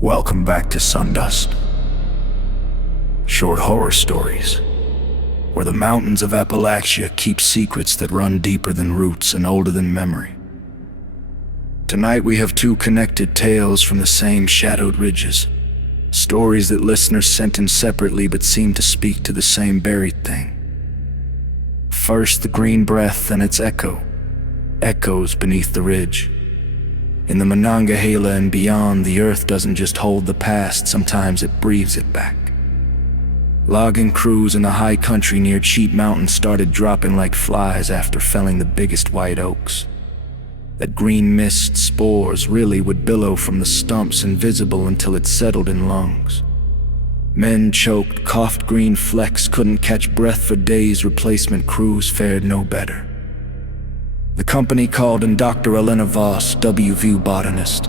Welcome back to Sundust. Short horror stories, where the mountains of Appalachia keep secrets that run deeper than roots and older than memory. Tonight we have two connected tales from the same shadowed ridges, stories that listeners sent in separately but seem to speak to the same buried thing. First, the green breath and its echoes beneath the ridge. In the Monongahela and beyond, the earth doesn't just hold the past, sometimes it breathes it back. Logging crews in the high country near Cheat Mountain started dropping like flies after felling the biggest white oaks. That green mist spores really would billow from the stumps, invisible until it settled in lungs. Men choked, coughed green flecks, couldn't catch breath for days. Replacement crews fared no better. The company called in Dr. Elena Voss, WVU botanist.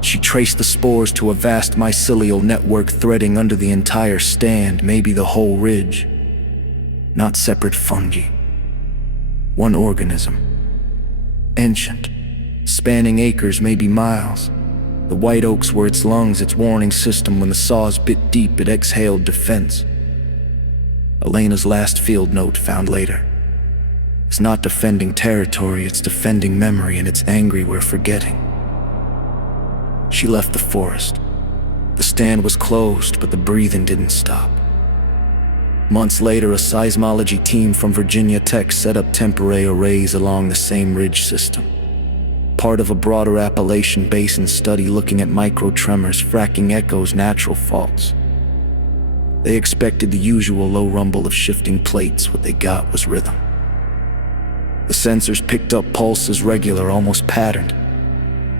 She traced the spores to a vast mycelial network threading under the entire stand, maybe the whole ridge. Not separate fungi. One organism. Ancient, spanning acres, maybe miles. The white oaks were its lungs, its warning system. When the saws bit deep, it exhaled defense. Elena's last field note, found later. It's not defending territory, it's defending memory, and it's angry we're forgetting. She left the forest. The stand was closed, but the breathing didn't stop. Months later, a seismology team from Virginia Tech set up temporary arrays along the same ridge system. Part of a broader Appalachian Basin study looking at microtremors, fracking echoes, natural faults. They expected the usual low rumble of shifting plates. What they got was rhythm. The sensors picked up pulses regular, almost patterned.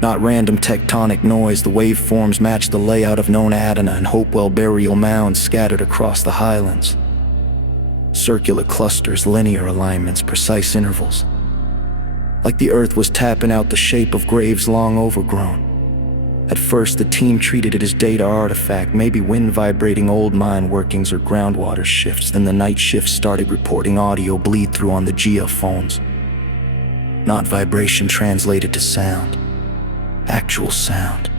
Not random tectonic noise, the waveforms matched the layout of known Adana and Hopewell burial mounds scattered across the highlands. Circular clusters, linear alignments, precise intervals. Like the earth was tapping out the shape of graves long overgrown. At first, the team treated it as data artifact, maybe wind vibrating old mine workings or groundwater shifts. Then the night shift started reporting audio bleed through on the geophones. Not vibration translated to sound. Actual sound.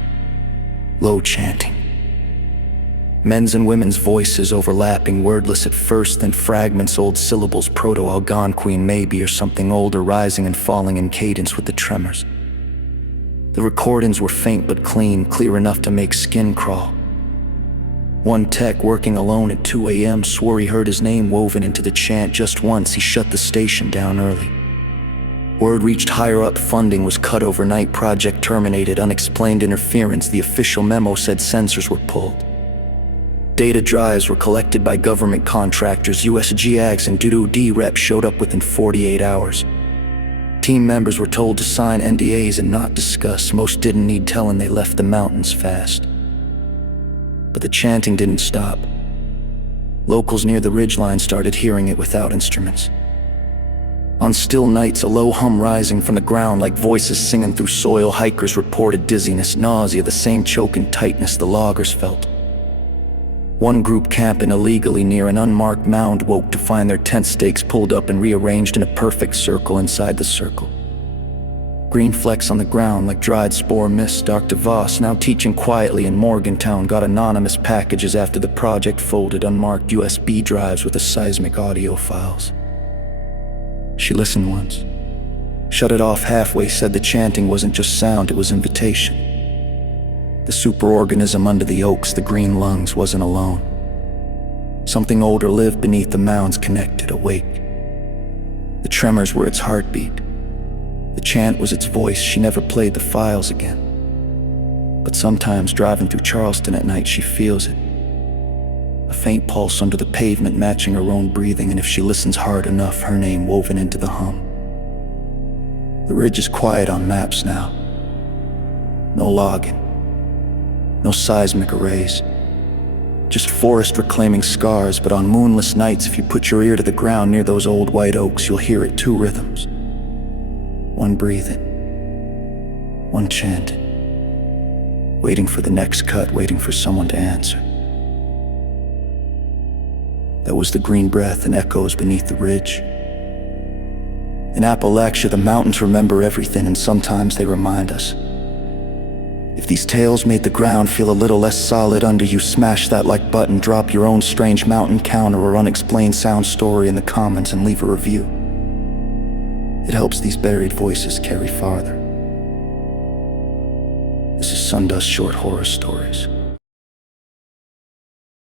Low chanting. Men's and women's voices overlapping, wordless at first, then fragments, old syllables, Proto-Algonquin maybe, or something older, rising and falling in cadence with the tremors. The recordings were faint but clean, clear enough to make skin crawl. One tech working alone at 2 a.m. swore he heard his name woven into the chant just once. He shut the station down early. Word reached higher up, funding was cut overnight, project terminated, unexplained interference. The official memo said sensors were pulled. Data drives were collected by government contractors. USGAGs and DoD reps showed up within 48 hours. Team members were told to sign NDAs and not discuss. Most didn't need telling, they left the mountains fast. But the chanting didn't stop. Locals near the ridgeline started hearing it without instruments. On still nights, a low hum rising from the ground like voices singing through soil. Hikers reported dizziness, nausea, the same choking tightness the loggers felt. One group camping illegally near an unmarked mound woke to find their tent stakes pulled up and rearranged in a perfect circle inside the circle. Green flecks on the ground like dried spore mist. Dr. Voss, now teaching quietly in Morgantown, got anonymous packages after the project folded, unmarked USB drives with the seismic audio files. She listened once, shut it off halfway, said the chanting wasn't just sound, it was invitation. The superorganism under the oaks, the green lungs, wasn't alone. Something older lived beneath the mounds, connected, awake. The tremors were its heartbeat. The chant was its voice. She never played the files again. But sometimes, driving through Charleston at night, she feels it. A faint pulse under the pavement matching her own breathing, and if she listens hard enough, her name woven into the hum. The ridge is quiet on maps now. No logging. No seismic arrays. Just forest reclaiming scars, but on moonless nights, if you put your ear to the ground near those old white oaks, you'll hear it, two rhythms. One breathing. One chanting. Waiting for the next cut, waiting for someone to answer. That was the green breath and echoes beneath the ridge. In Appalachia, the mountains remember everything, and sometimes they remind us. If these tales made the ground feel a little less solid under you, smash that like button, drop your own strange mountain counter or unexplained sound story in the comments, and leave a review. It helps these buried voices carry farther. This is Sundust Short Horror Stories.